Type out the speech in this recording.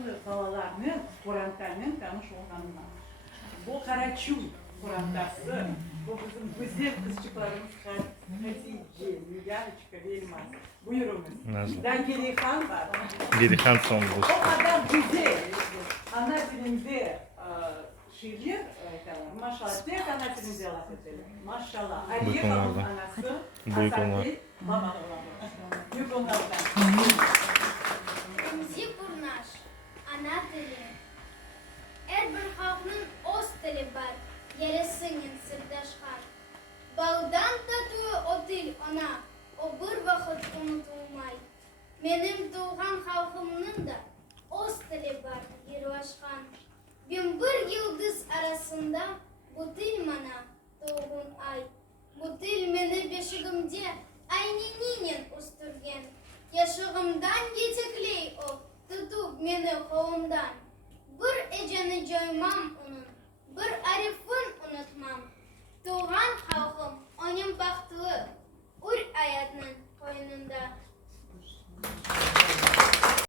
farklı dalalarının, kurantlarının tanış olganına. Bu Karaçu kurantası, bu bizim güzel kızcıklarımız Hatice, Mügahıçka, Elmas. Buyurunuz. Nazlı. Dangelihan var. Birihan son bu. O kadar güzel. Ana dilinde şiir, maşallah, tek ana dilinde laf edelim. Maşallah. Aliye Hanım anası, Asakil, baba Yukonlardan. Müzik burnaş, ana dili. Her bir halkın öz dili var, yerisinin sırdaşlar. Bağdan tatlı o dil ona, o bir vakit unutulmay. Benim doğan halkımın da öz dili var, Yirvaşkan. Bin bir yıldız arasında bu dil bana doğun ay. Bu dil beni beşiğimde aynının üstürgen. Yaşığımdan yetekley o, tutup beni kolumdan. Bir eceni coymam onun, bir arifin unutmam.